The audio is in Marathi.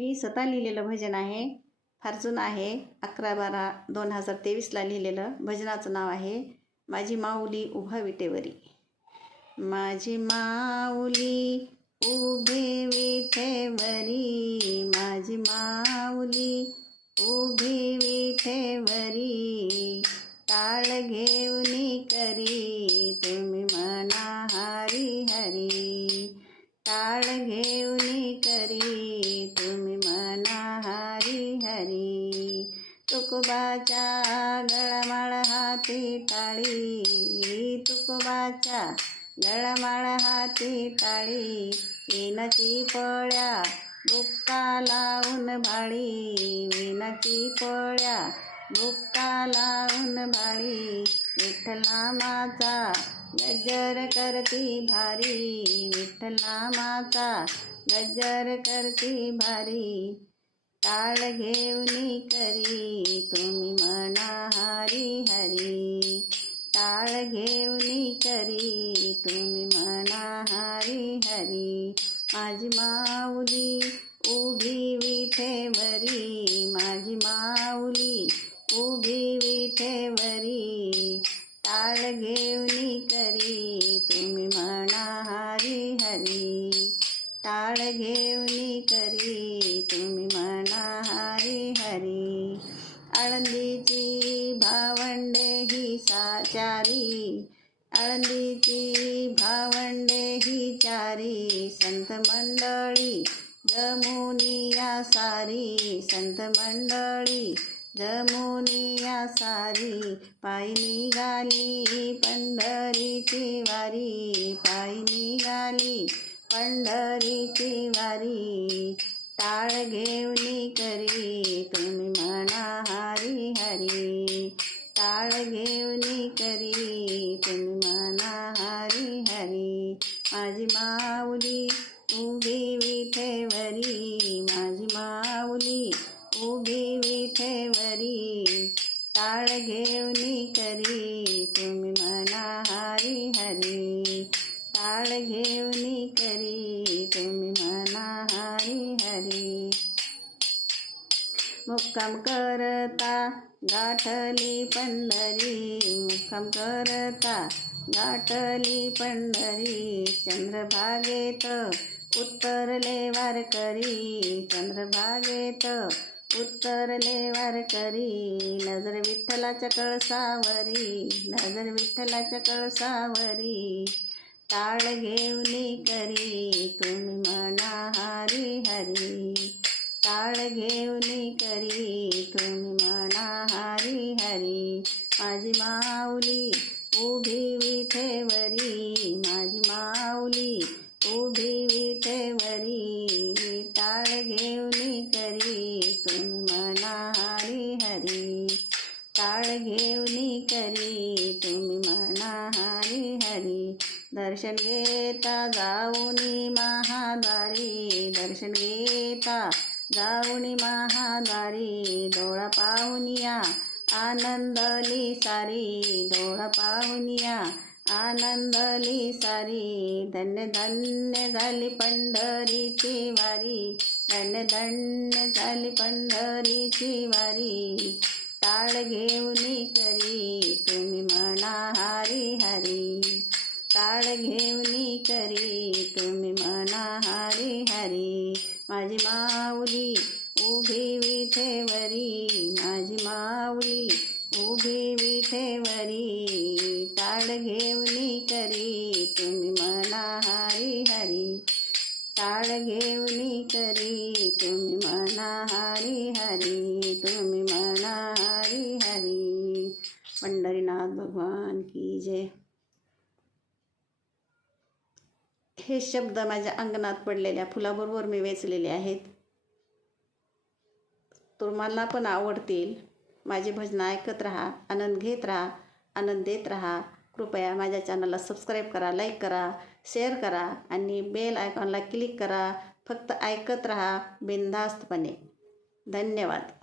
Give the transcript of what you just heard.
मी स्वतः लिहिलेलं भजन आहे. फार जुनं आहे. अकरा बारा दोन हजार तेवीसला लिहिलेलं भजनाचं नाव आहे. माझी माऊली उभा विटेवरी. माझी माऊली उभे विठेवरी. माझी माऊली उभी विठेवरी. ताळ घेऊन करी तुम्ही म्हणा हरी. हरी ताळ घेऊ हाती टाळी तुकोबाच्या गळमाळ हाती टाळी विनची पळ्या बुक्का लावून भाळी विनाची पळ्या बुक्का लावून भाळी विठ्ठला माचा गजर करती भारी विठ्ठला माचा गजर करती भारी टाळ घेऊनी करी माझी माऊली उभी विठेवरी माझी माऊली उभी विठेवरी टाळ घेऊनी करी तुम्ही म्हणा हरी हरी. टाळ घेऊनी करी तुम्ही म्हणा हरी हरी. आळंदीची भावंडे ही साचारी आळंदीची भावंडे ही चारी संत मंडळी जमुनिया सारी संत मंडळी जमुनिया सारी पायी निघाली पंढरीची वारी पायी निघाली पंढरीची वारी टाळ घेऊनी करी तुम्ही म्हणा हरी हरी टाळ घेऊनी करी तुम्ही माझी माऊली उभी विठेवरी माझी माऊली उभी विठेवरी ताळ घेऊनी करी तुम्ही म्हणा हरी. हरी ताळ घेऊनी करी तुम्ही म्हणा हरी हरी. मुक्काम करता गाठली पंढरी मुक्काम करता गाठली पंढरी चंद्रभागेत उत्तरले वारकरी चंद्रभागेत उत्तरले वारकरी नजर विठ्ठलाच्या कळसावरी नजर विठ्ठलाच्या कळसावरी टाळ घेऊनी करी तुम्ही म्हणा हरी हरी टाळ घेऊनी करी तुम्ही म्हणा हरी हरी माझी माऊली उभी विठेवरी माझी माऊली. उभी विठेवरी टाळ घेऊनी करी. तुम्ही म्हणा हरी हरी टाळ घेऊनी करी. तुम्ही म्हणा हरी हरी दर्शन घेता जाऊनी महादारी दर्शन घेता जाऊनी महादारी डोळा पाहुनिया आनंदली सारी डोळा पाहुनिया आनंदली सारी धन्य धन्य झाली पंढरीची वारी. धन्य धन्य झाली पंढरीची वारी. टाळ घेऊनी करी तुम्ही म्हणा हरी हरी. टाळ घेऊनी करी तुम्ही म्हणा हरी हरी. माझी माऊली उभी विठेवरी माझी माऊली उभी विठेवरी ताड घेऊनी करी तुम्ही म्हणा हरी. हरी टाळ घेऊनी करी तुम्ही म्हणा हरी हरी तुम्ही म्हणा हरी हरी. पंढरीनाथ भगवान की जय. हे शब्द माझ्या अंगणात पडलेल्या फुलाबरोबर मी वेचलेले आहेत. तुम्हाला पण आवडतील. माझे भजनं ऐकत राहा आनंद घेत राहा आनंद देत राहा. कृपया माझ्या चॅनलला सबस्क्राईब करा लाईक करा शेअर करा आणि बेल आयकॉनला क्लिक करा. फक्त ऐकत राहा बिनधास्तपणे. धन्यवाद.